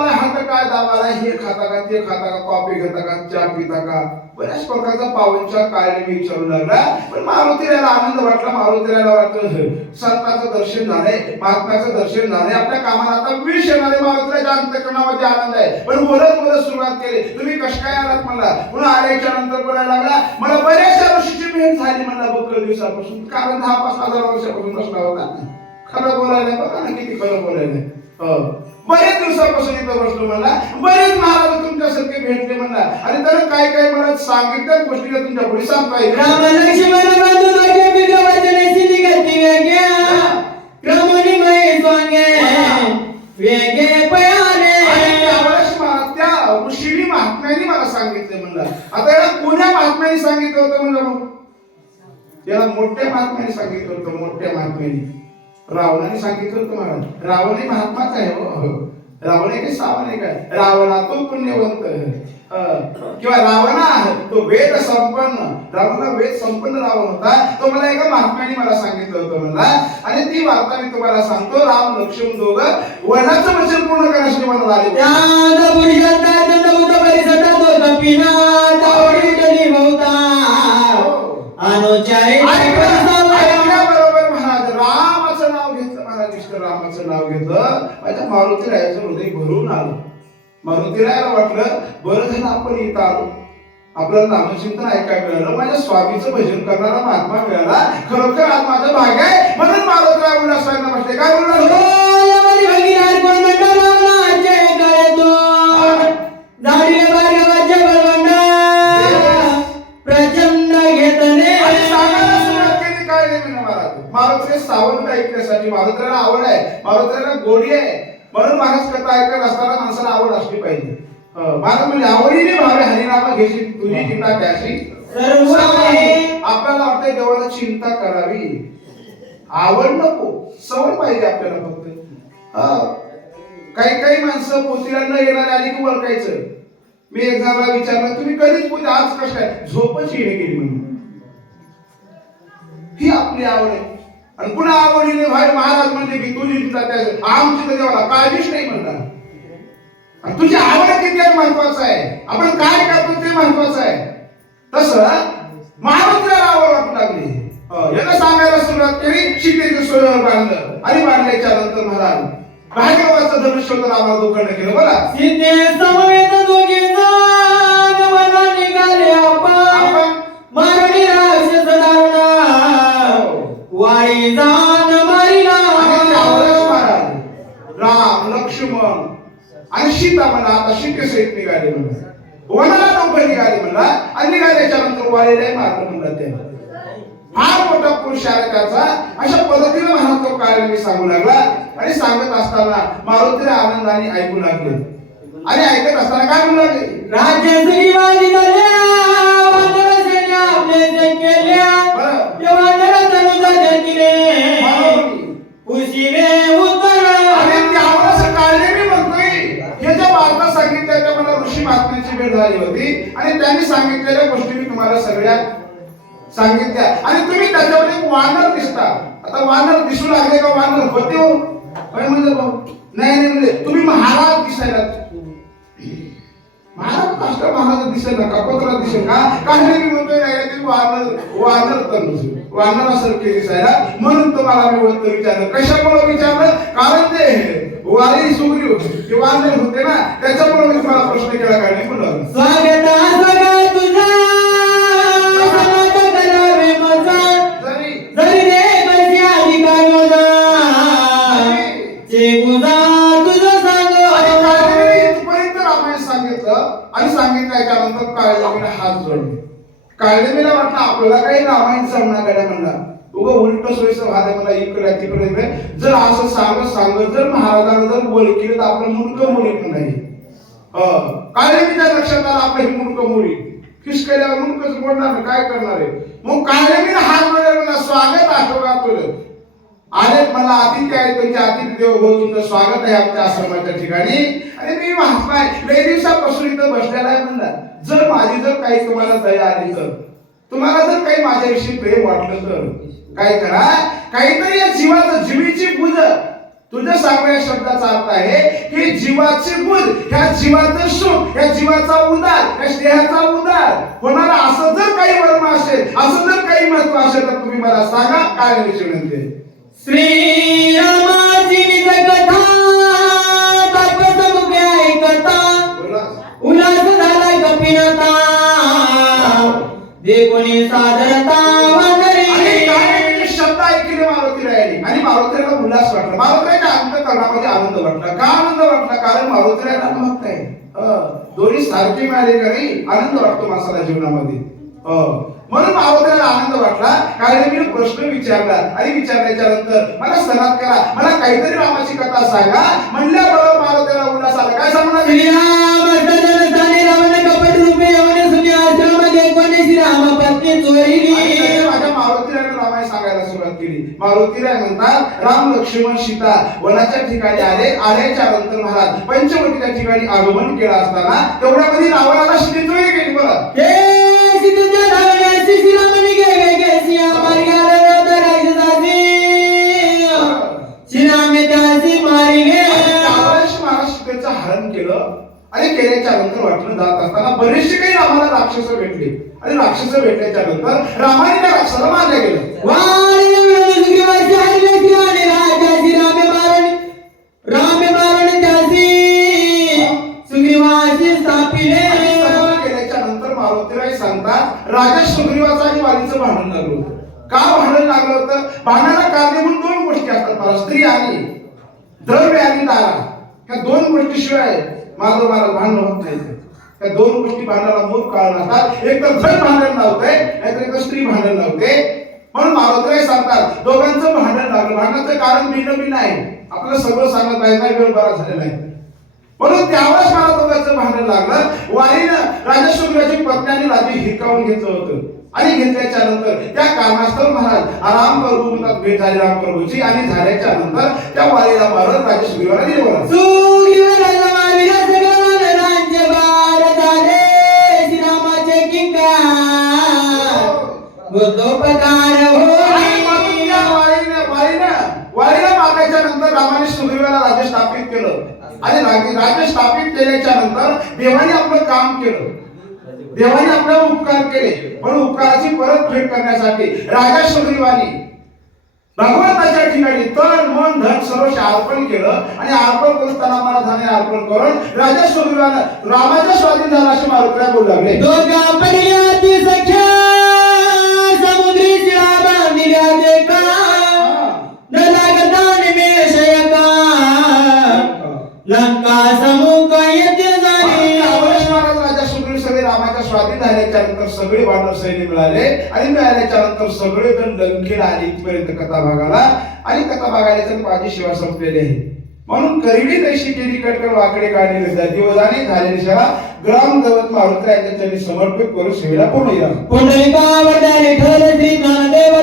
हात काय दाबाला, हे खाता का ते खाता का, कॉफी घेता का चहा पिता का, बऱ्याच प्रकारचा पावनच्या काय मी विचारू लागला. पण मारुतीला आनंद वाटला. मारुतीला वाटलं संताचं दर्शन झालंय, महात्म्याचं दर्शन झालंय, आपल्या कामाला आता विष येणारे. मारुतीच्या अंतःकरणामध्ये आनंद आहे. पण बोलत सुरुवात केली. तुम्ही कश काय आलात मला? पुन्हा आल्याच्या नंतर बोलायला लागला. मला बऱ्याचशा वर्षाची भेट झाली मला बक्कल दिवसापासून, कारण 10,000 वर्षापासून बसला होता. खरं बोलायला बघा ना किती खरं बोलायला. बरेच दिवसापासून इथं बसलो म्हणला. बरेच महाराज तुमच्यासारखे भेटले म्हणला. आणि त्याला काय मला सांगितल्या गोष्टीला तुमच्या पुढे सांगता येईल. राम लक्ष्मण बंधू दोघे बिगवचनेसी निघती वेग्या क्रमणी मै स्वांगे वेगे पयाने. त्या ऋषीनी महात्म्याने मला सांगितले म्हणला. आता याला कोण्या महात्म्याने सांगितलं होतं म्हणलं? याला मोठ्या महात्म्याने सांगितलं होतं. मोठ्या महात्म्याने रावणाने सांगितलं होतं मला. रावण हे महात्माच आहे हो. रावण काही सावण आहे काय? रावणा तो पुण्यवंत किंवा रावणा तो वेद संपन्न. रावणा वेद संपन्न रावण होता. तो मला एका महात्म्याने मला सांगितलं होतं मला. आणि ती वार्ता मी तुम्हाला सांगतो. राम लक्ष्मण दोघं वनाचं वचन पूर्ण करण्यासाठी मला आले. त्या पुरुषांचा दंडभूत परिसता तो कपिना तावडी डली बहुता अनुचारी बरोबर महाराज रामाचं नाव घेतलं. महाराज विष्णू रामाचं नाव घेतलं. माझ्या मारुती रायाचं हृदय भरून आलं. मारुती रायाला वाटलं बरं झालं आपण इथं आलो, आपल्याला नामचिंतन ऐकायला मिळालं, माझ्या स्वामीचं भजन करणारा महात्मा मिळाला. खरोखर आज माझं भाग्य आहे. म्हणून मारुती राय बोलला स्वामींना म्हटले काय बोलला? प्रचंड घेतले सांगायला सुरुवात केली. काय नाही म्हणा महाराज. मारुतीने सावंत ऐकण्यासाठी मारुतीला आवड आहे, मारुतीला गोडी आहे. म्हणून महाराज कथा ऐकत असताना माणसाला आवड असली पाहिजे. महाराज म्हणजे आवडीने भावे हरिनाम घेशी तुझी चिंता त्याशी सर्व आपल्याला वाटतंय देवाला चिंता करावी. आवड नको, सवय पाहिजे आपल्याला फक्त. काही माणसं पोतीला न येणारे आली की ओळखायचं. मी एक जणाला विचारलं तुम्ही कधीच पूजा आज कसं काय? झोपच येणे गेली म्हणून. ही आपली आवड आहे. आणि पुन्हा आवडीने भाई महाराज म्हणजे की तुझी चिंता त्या आमची तर देवाला काळजीच नाही म्हणणार. तुझी आवड किती आहे महत्वाचं आहे, आपण काय करतो ते महत्वाचं आहे. तसं महाराजाला आवड वाटू लागली. याला सांगायला सुरुवात केली. शिकेचं सोयीवर बांधलं आणि बांधल्याच्या नंतर महाराज भागवताचं धनुष्य तर आम्हाला दोघांना केलं. बघा सीते समवेत दोघे जण वना निघाले आपण मारणी राक्षस दारुणा वाई जान मारिला. राम लक्ष्मण आणि सीता म्हणा आता सीतेसहित निघाले म्हणा. वनाला दोघं निघाले म्हणला. आणि निघाल्याच्या नंतर वालीला मारलं म्हणला. त्याला फार मोठा पुरुष आहे त्याचा. अशा पद्धतीने महाराज तो कार्य सांगू लागला. आणि सांगत असताना मारुतीला आनंदाने ऐकू लागले. आणि ऐकत असताना काय म्हणू लागले, राज्य श्रीवाली झाल्या वानरासेने आपले जे केल्या ते वानर तनुजा जगिले उशिवे उतर. आणि त्यावेळेस काळले मी म्हणतोय हे ज्या वार्ता सांगितल्या त्या मला ऋषी महात्म्यांची भेट झाली होती. आणि त्यांनी सांगितलेल्या गोष्टी मी तुम्हाला सगळ्या सांगितल्या. आणि तुम्ही त्याच्यावर एक वानर दिसता. आता वानर दिसू लागले का वानर होते हो म्हणजे नाही म्हणजे तुम्ही महाराज दिसायला महाराज दिसेल ना कपत्रा दिसेल का काही मी म्हणतोय नाही की वानर वानरासारखे दिसायला. म्हणून तुम्हाला मी बोलतो विचारलं. कशामुळे विचारलं, कारण ते वारी सुगरी होते ते वानर होते ना, त्याच्यामुळे मी तुम्हाला प्रश्न केला. काय नाही म्हणलं स्वागत स्वागत तुझा स्वागत करावे माझा जरी रे कशी अधिकार माझा जे गुजा तुझं सांगो. इथपर्यंत रामायण सांगितलं. आणि सांगितल्यानंतर काळजीला हात जोडले. काळजीला वाटलं आपल्याला काही रामायण सांगणार काय म्हणला उगा उलट सोयीचं व्हायला मला इकडे तिकडे. जर असं सांगत जर महाराजांना जर बोल केलं तर आपलं मुलग मुली पण नाही. काळजीच्या लक्षात आलं आपलं ही मुलग मुली फिसकल्यावर मुलगच बोलणार काय करणार आहे. मग काळजीला हात जोडले मला स्वागत आठवला तुला आले मला अतिथी आहे तुमच्या अतिथी देव हो तुमचं स्वागत आहे आमच्या आश्रमाच्या ठिकाणी. आणि मी महात्मा लय दिवसापासून इथं बसलेला आहे म्हणला. जर माझी जर काही तुम्हाला दया आली तर तुम्हाला जर काही माझ्याविषयी प्रेम वाटलं तर काय करा काहीतरी या जीवाचं जीवीची बुध तुझ्या सांगण्या शब्दाचा अर्थ आहे की जीवाची बुध ह्या जीवाचं सुख ह्या जीवाचा उदार या स्नेहाचा उदार होणारा असं जर काही वर्म असेल असं जर काही महत्व असेल तर तुम्ही मला सांगा काय विषय. श्री रामाची निज कथा तापस मुखे ऐकता उल्हास झाला कपिनता देखोनी सादरता वंदरी. शब्द ऐकले मारुतीरायाने आणि मारुतीरायाला उल्हास वाटला. मारुतीरायाच्या अंतःकरणामध्ये आनंद वाटला. का आनंद वाटला, कारण मारुतीरायाला भक्त आहे. दोन्ही सारखे मिळाले का नाही आनंद वाटतो माणसाला जीवनामध्ये. म्हणून मारुतीला आनंद वाटला. कारण मी प्रश्न विचारला आणि विचारल्याच्या नंतर मला सनात करा मला काहीतरी रामाची कथा सांगा म्हणल्याबरोबर मारुतीला उल्हास आला. काय सांगणार, श्रीराम अर्धजनस्थानी रावण कपट रूपे यवने सुनी आश्रमामध्ये कोणी श्रीराम पत्नी चोरीली. माझ्या मारुतीरायाने रामायण सांगायला सुरुवात केली. मारुतीराय म्हणतात राम लक्ष्मण सीता वनाच्या ठिकाणी आल्याच्या नंतर महाराज पंचवटीच्या ठिकाणी आगमन केलं असताना तेवढ्यामध्ये रावणाला श्री चोरी केली. बरं हरण केलं. आणि केल्याच्या नंतर वाटलं जात असताना बरेचसे काही रामाला राक्षस भेटले. आणि राक्षस भेटल्याच्या नंतर रामाने त्या राक्षसाला मारले गेलं. केल्याच्या नंतर मारुतीराय सांगतात राजा सुग्रीवाचा आणि वालीचं भांडण लागलं होतं. का भांडण लागलं होतं, भांडणाला कारणीभूत दोन गोष्टी असतात मला, स्त्री आणि द्रव्य आणि दारा. ह्या दोन गोष्टीशिवाय माधव महाराज भांडण होत नाही. त्या दोन गोष्टी भांडणाला मूळ कारण असतात. एक तर धन भांडण लावतंय नाहीतर एक स्त्री भांडण लावते. म्हणून मारुतीराय सांगतात दोघांचं भांडण लागलं. भांडणाचं कारण भिन्न आहे. आपल्याला सगळं सांगत नाही ना वेळ बरा झालेला आहे. म्हणून त्यावेळेस मला दोघांचं भांडण लागलं. वालीनं राजा सुग्रीवाची पत्नी राज्य हिरकावून घेतलं होतं. आणि घेतल्याच्या नंतर त्या कारणास्तव महाराज आराम करून भेट झाली राम प्रभूची. आणि झाल्याच्या नंतर त्या वालीला मारून राजा सुग्रीवाला दिलं. सुग्रीवाला मारिला सगळं राज्य बार झाले श्रीरामाचे किंकार गोदोपकार होई. वालीला मारल्याच्या नंतर रामाने सुग्रीवाला राज्य स्थापित केलं. आणि राज्य स्थापित केल्याच्या नंतर देवाने आपलं काम केलं. देवाने आपल्याला उपकार केले. पण उपकाराची परतफेड करण्यासाठी राजा सुग्रीवाने भगवंताच्या ठिकाणी तन मन धन सर्व अर्पण केलं. आणि अर्पण करताना मला धान्य अर्पण करून राजा सुग्रीवानं रामाच्या स्वाधीन झाला असे मारुतीला बोलू लागले. दोघा पर्याती सख्या समुद्री शिळा बांधिल्या देखा न लागता निमेष एका लंका समुख येते झाली. राजा सुग्रीव सगळे रामाच्या स्वाधीन झाल्याच्या नंतर सगळे वानर सैन्य मिळाले आणि मिळाल्याच्या नंतर सगळे जण लंकेला आले. इथपर्यंत कथा भागाला आणि कथा भागायला माझी सेवा संपलेली आहे. म्हणून करडी तशी केली कटकन वाकडे काढले दिवसाने झालेली सेवा ग्राम दैवत मारुती यांच्या चरणी समर्पित करून सेवेला पूर्ण पुंडलिका वरदानी ठर श्री ज्ञानदेव